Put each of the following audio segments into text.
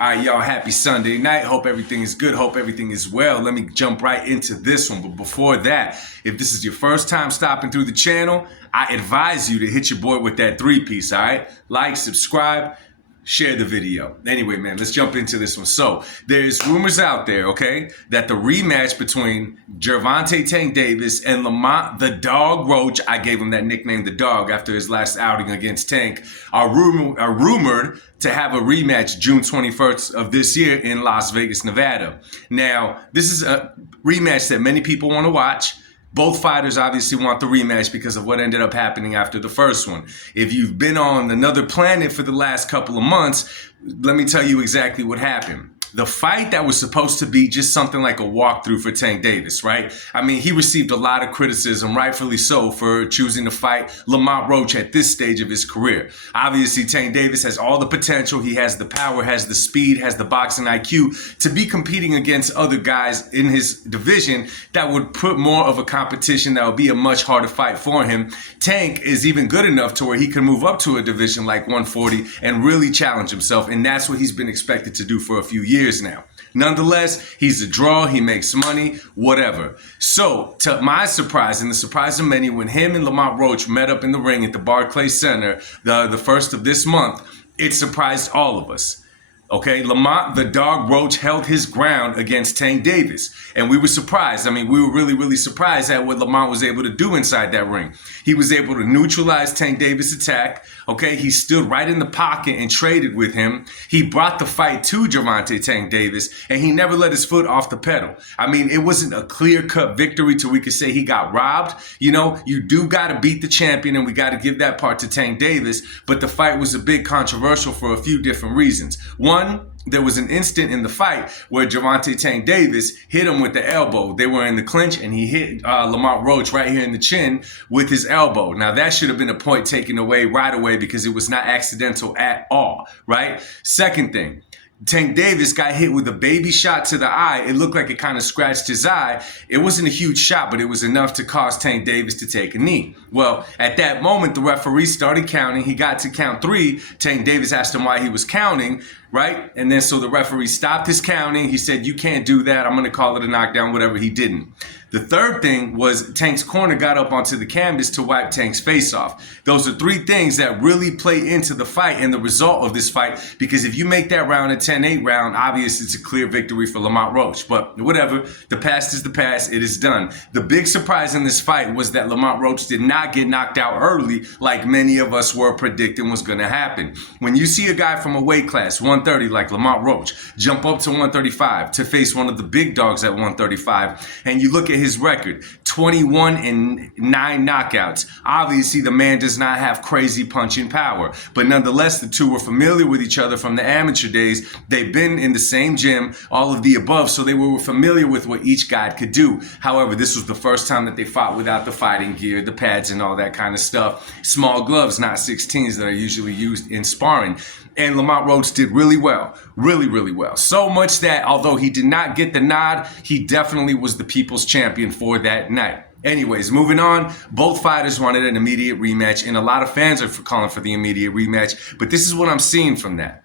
All right, y'all, happy Sunday night. Hope everything is good. Hope everything is well. Let me jump right into this one. But before that, if this is your first time stopping through the channel, I advise you to hit your boy with that 3-piece, all right? Like, subscribe, share the video. Anyway, man, let's jump into this one. So there's rumors out there, okay, that the rematch between Gervonta Tank Davis and Lamont the Dog Roach, I gave him that nickname, the Dog, after his last outing against Tank, are rumored to have a rematch June 21st of this year in Las Vegas, Nevada. Now, this is a rematch that many people want to watch. Both fighters obviously want the rematch because of what ended up happening after the first one. If you've been on another planet for the last couple of months, let me tell you exactly what happened. The fight that was supposed to be just something like a walkthrough for Tank Davis, right? I mean, he received a lot of criticism, rightfully so, for choosing to fight Lamont Roach at this stage of his career. Obviously, Tank Davis has all the potential. He has the power, has the speed, has the boxing IQ to be competing against other guys in his division that would put more of a competition that would be a much harder fight for him. Tank is even good enough to where he can move up to a division like 140 and really challenge himself, and that's what he's been expected to do for a few years now. Nonetheless, he's a draw, he makes money, whatever. So, to my surprise, and the surprise of many, when him and Lamont Roach met up in the ring at the Barclays Center, the first of this month, it surprised all of us. Okay, Lamont the Dog Roach held his ground against Tank Davis. And we were surprised. I mean, we were really surprised at what Lamont was able to do inside that ring. He was able to neutralize Tank Davis' attack. Okay, he stood right in the pocket and traded with him. He brought the fight to Gervonta Tank Davis, and he never let his foot off the pedal. I mean, it wasn't a clear-cut victory till we could say he got robbed. You know, you do got to beat the champion, and we got to give that part to Tank Davis. But the fight was a bit controversial for a few different reasons. One, there was an instant in the fight where Gervonta Tank Davis hit him with the elbow. They were in the clinch, and he hit Lamont Roach right here in the chin with his elbow. Now, that should have been a point taken away right away because it was not accidental at all, right? Second thing, Tank Davis got hit with a baby shot to the eye. It looked like it kind of scratched his eye. It wasn't a huge shot, but it was enough to cause Tank Davis to take a knee. Well, at that moment, the referee started counting. He got to count 3. Tank Davis asked him why he was counting, right? And then so the referee stopped his counting. He said, "You can't do that. I'm going to call it a knockdown," whatever. He didn't. The third thing was Tank's corner got up onto the canvas to wipe Tank's face off. Those are 3 things that really play into the fight and the result of this fight, because if you make that round a 10-8 round, obviously it's a clear victory for Lamont Roach. But whatever, the past is the past, it is done. The big surprise in this fight was that Lamont Roach did not get knocked out early like many of us were predicting was going to happen. When you see a guy from a weight class, 130, like Lamont Roach, jump up to 135 to face one of the big dogs at 135, and you look at his record, 21 and 9 knockouts. Obviously, the man does not have crazy punching power, but nonetheless, the two were familiar with each other from the amateur days. They've been in the same gym, all of the above, so they were familiar with what each guy could do. However, this was the first time that they fought without the fighting gear, the pads and all that kind of stuff. Small gloves, not 16s that are usually used in sparring. And Lamont Roach did really well, really well. So much that although he did not get the nod, he definitely was the people's champion for that night. Anyways, moving on, both fighters wanted an immediate rematch, and a lot of fans are calling for the immediate rematch, but this is what I'm seeing from that.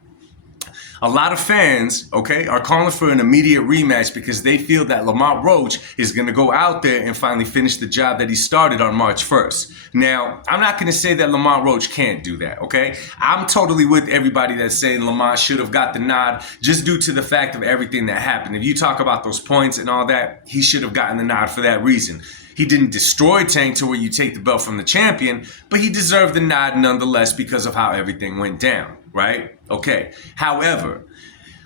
A lot of fans, okay, are calling for an immediate rematch because they feel that Lamont Roach is going to go out there and finally finish the job that he started on March 1st. Now, I'm not going to say that Lamont Roach can't do that, okay? I'm totally with everybody that's saying Lamont should have got the nod just due to the fact of everything that happened. If you talk about those points and all that, he should have gotten the nod for that reason. He didn't destroy Tank to where you take the belt from the champion, but he deserved the nod nonetheless because of how everything went down, right? Okay. However,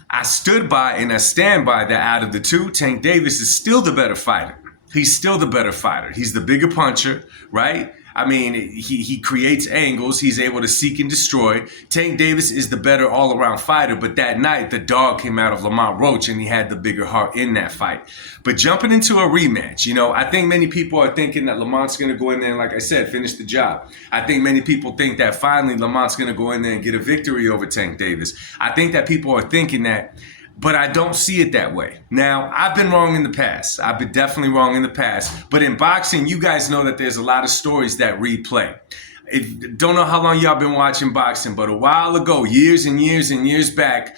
I stood by and I stand by that out of the two, Tank Davis is still the better fighter. He's still the better fighter. He's the bigger puncher, right? I mean, he creates angles. He's able to seek and destroy. Tank Davis is the better all-around fighter, but that night, the dog came out of Lamont Roach, and he had the bigger heart in that fight. But jumping into a rematch, you know, I think many people are thinking that Lamont's going to go in there and, like I said, finish the job. I think many people think that finally Lamont's going to go in there and get a victory over Tank Davis. I think that people are thinking that, but I don't see it that way. Now, I've been wrong in the past. I've been definitely wrong in the past. But in boxing, you guys know that there's a lot of stories that replay. Don't know how long y'all been watching boxing, but a while ago, years and years and years back,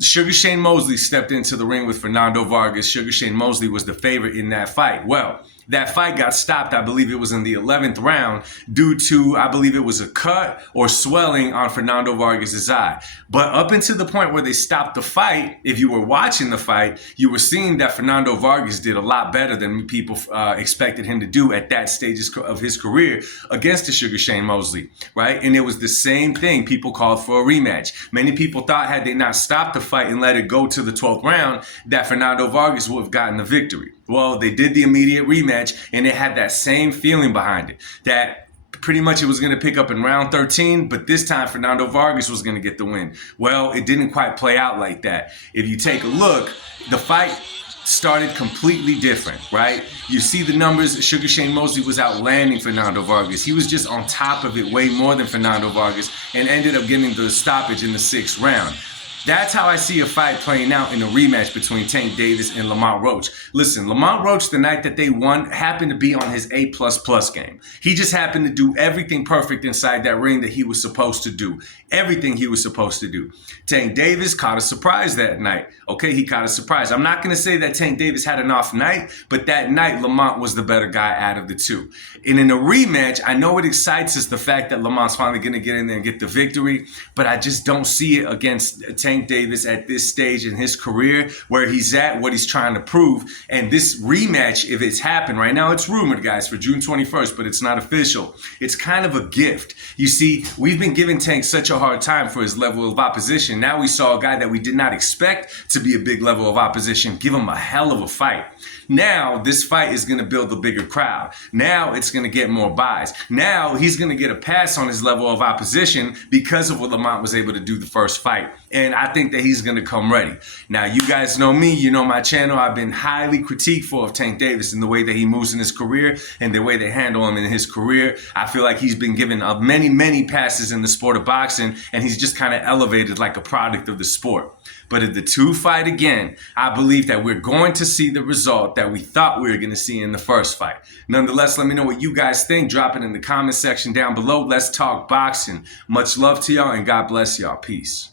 Sugar Shane Mosley stepped into the ring with Fernando Vargas. Sugar Shane Mosley was the favorite in that fight. Well, that fight got stopped, I believe it was in the 11th round, due to, I believe it was a cut or swelling on Fernando Vargas' eye. But up until the point where they stopped the fight, if you were watching the fight, you were seeing that Fernando Vargas did a lot better than people expected him to do at that stage of his career against the Sugar Shane Mosley, right? And it was the same thing. People called for a rematch. Many people thought had they not stopped the fight and let it go to the 12th round, that Fernando Vargas would have gotten the victory. Well, they did the immediate rematch, and it had that same feeling behind it, that pretty much it was going to pick up in round 13, but this time Fernando Vargas was going to get the win. Well, it didn't quite play out like that. If you take a look, the fight started completely different, right? You see the numbers. Sugar Shane Mosley was outlanding Fernando Vargas. He was just on top of it way more than Fernando Vargas and ended up getting the stoppage in the 6th round. That's how I see a fight playing out in a rematch between Tank Davis and Lamont Roach. Listen, Lamont Roach, the night that they won, happened to be on his A++ game. He just happened to do everything perfect inside that ring that he was supposed to do. Everything he was supposed to do. Tank Davis caught a surprise that night. Okay, he caught a surprise. I'm not going to say that Tank Davis had an off night, but that night Lamont was the better guy out of the two. And in a rematch, I know it excites us, the fact that Lamont's finally going to get in there and get the victory, but I just don't see it against Tank Davis at this stage in his career, where he's at, what he's trying to prove. And this rematch, if it's happened right now, it's rumored, guys, for June 21st, but it's not official. It's kind of a gift. You see, we've been giving Tank such a hard time for his level of opposition. Now we saw a guy that we did not expect to be a big level of opposition give him a hell of a fight. Now this fight is going to build a bigger crowd. Now it's going to get more buys. Now he's going to get a pass on his level of opposition because of what Lamont was able to do the first fight. And I think that he's going to come ready. Now, you guys know me. You know my channel. I've been highly criticful of Tank Davis in the way that he moves in his career and the way they handle him in his career. I feel like he's been given many, many passes in the sport of boxing, and he's just kind of elevated like a product of the sport. But if the two fight again, I believe that we're going to see the result that we thought we were going to see in the first fight. Nonetheless, let me know what you guys think. Drop it in the comment section down below. Let's talk boxing. Much love to y'all, and God bless y'all. Peace.